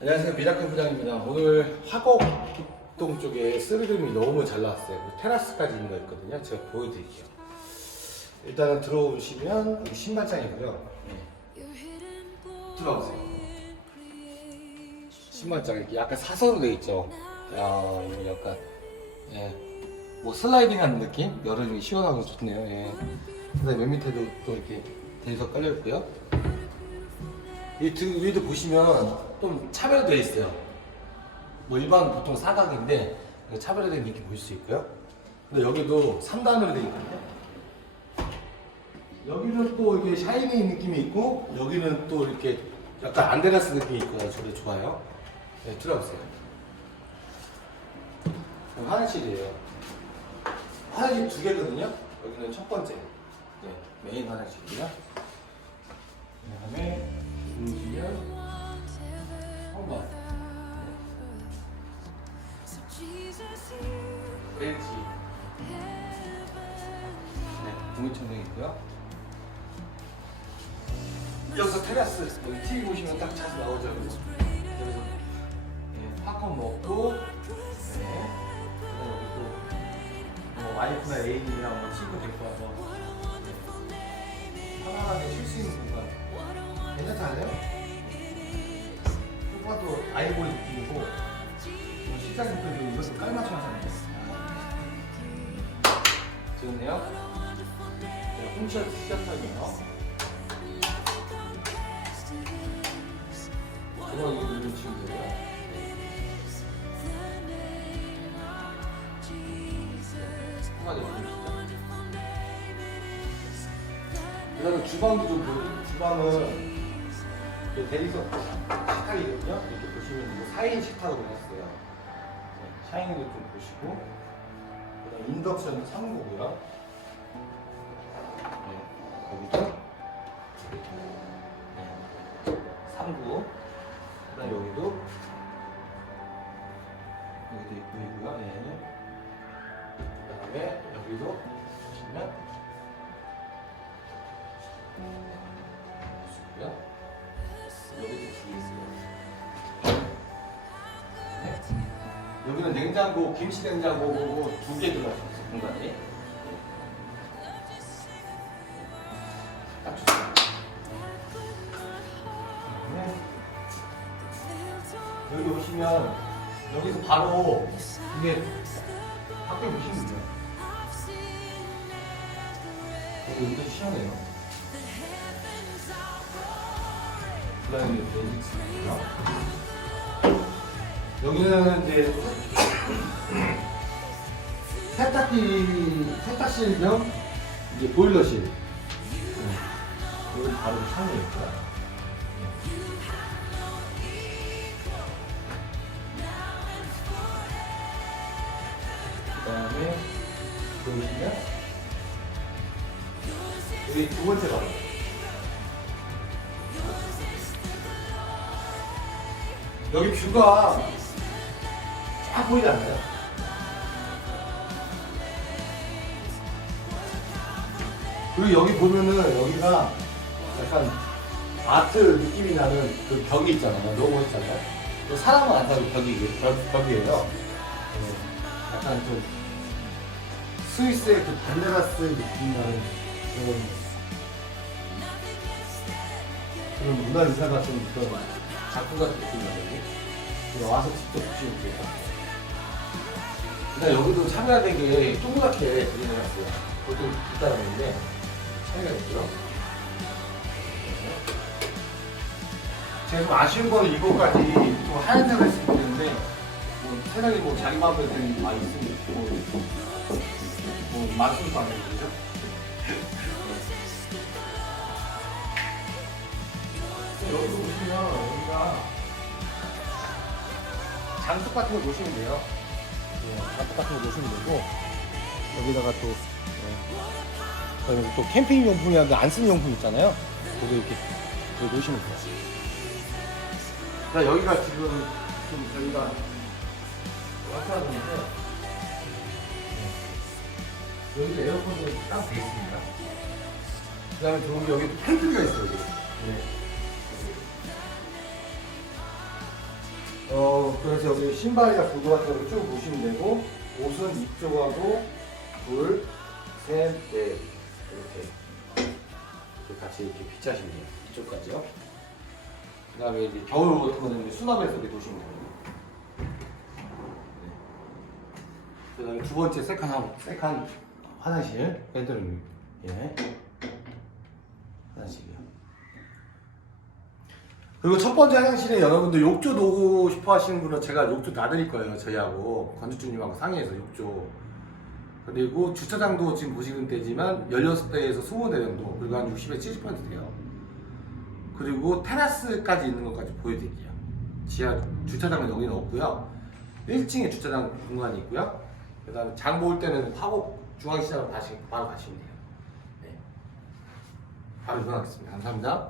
안녕하세요. 미라클 부장입니다. 오늘 화곡동 쪽에 쓰리름이 너무 잘 나왔어요. 그리고 테라스까지 있는 거 있거든요. 제가 보여드릴게요. 일단은 들어오시면 신발장이고요. 네. 들어오세요. 신발장 이렇게 약간 사선으로 돼 있죠? 야 이거 약간 예. 뭐 슬라이딩 하는 느낌? 여름이 시원하고 좋네요. 예. 그다음에 맨 밑에도 또 이렇게 대리석 깔려 있고요. 이 등 위에도 보시면 좀 차별되어 있어요. 뭐 일반 보통 사각인데 차별화된 느낌 볼수 있고요. 근데 여기도 3단으로 되어 있거든요. 여기는 또 이게 샤이니 느낌이 있고 여기는 또 이렇게 약간 안데라스 느낌이 있고요. 저게 좋아요. 네, 들어보세요. 화장실이에요. 화장실 두 개거든요. 여기는 첫 번째 네, 메인 화장실이고요. 그다음에 보시면 네, 국민청정 있고요. 여기서 테라스 여기 TV 보시면 딱 자주 나오죠. 여기서. 네, 팝콘 먹고 네. 여기 또뭐 와이프나 애인이랑 뭐 친구 데리고 와서 편안하게 쉴 수 있는 공간 괜찮지 않아요? 소파도 아이보리 느낌이고 뭐 시장님들도 이것도 깔맞춤 하잖아요 좋네요 네, 홈샷 시작하네요 저거 이거 누르면 한마디 보여주시죠 그 다음에 주방도 좀 보여드릴게요. 주방은 이 대리석 식탁이거든요. 이렇게 보시면 이거 4인 식탁으로 했어요. 네, 샤이니도 좀 보시고, 그 다음 인덕션 3구고요. 네, 3구. 그 다음 여기도 여기도 보이고요. 네. 그 다음에 여기도 보시면 보시고요. 여기도 뒤에 있어요. 네. 여기는 냉장고, 김치 냉장고 두 개 들어갈 수 있어요, 공간이. 바로 이게 밖에 보시면 돼요. 여기 은근 시원해요. 그다음에 매직스고요. 여기는 이제 세탁기 세탁실 겸 이제 보일러실. 네. 여기 바로 창문이 있고요. 그다음에 보시면 여기 두 번째 바로. 여기 뷰가 쫙 보이지 않나요? 그리고 여기 보면은 여기가 약간 아트 느낌이 나는 그 벽이 있잖아요. 너무 멋있잖아요. 그 사람은 안 타고 벽이, 벽, 벽이에요. 네. 약간 좀 스위스의 그 반데라스 느낌 나는 그런 그런 문화 의사가 좀 그런 작품 같은 나거든요. 그냥 와서 직접 보시면 돼요. 일단 여기도 참여된 게 동그랗게 그려놨어요. 그것도 있다는데 참여가 있고요. 제가 좀 아쉬운 거는 이거까지 좀 하얀색을 했으면 되는데 뭐 세상에 뭐 자기 마음대로 되는 게 많이 있으면 뭐, 뭐 말씀도 안 해주죠. 여기 보시면 여기가 장식 같은 거 놓으시면 돼요. 예, 장식 같은 거 놓으시면 되고 여기다가 또 예, 그다음에 또 캠핑 용품이라든가 안 쓰는 용품 있잖아요. 그거 이렇게 여기 놓으시면 돼요. 자 여기가 지금 좀 저희가 약하는데 여기 에어컨도 딱돼 있습니다. 그 다음에 저기 여기 팬트리가 있어요. 여기. 네. 어 그래서 여기 신발이나 구두 같은 거쭉 보시면 되고 옷은 이쪽하고 둘, 셋, 넷 이렇게 같이 이렇게 비치하시면 돼요. 이쪽까지요. 그 다음에 이제 겨울 옷 같은 거는 수납해서 이렇게 놓으시면 돼요. 네. 그다음에 두 번째 세칸 하- 세칸 화장실 베드룸 예 화장실이요. 그리고 첫 번째 화장실에 여러분들 욕조 놓고 싶어 하시는 분은 제가 욕조 놔드릴 거예요. 저희하고 건축주님하고 상의해서 욕조. 그리고 주차장도 지금 보시면 되지만 16대에서 20대 정도 그리고 한 60에 70% 돼요. 그리고 테라스까지 있는 것까지 보여드릴게요. 지하 주차장은 여기는 없고요. 1층에 주차장 공간이 있고요. 그 다음에 장 볼 때는 타고 중앙시장으로 다시 바로 가시면 돼요. 네. 바로 이동하겠습니다. 감사합니다.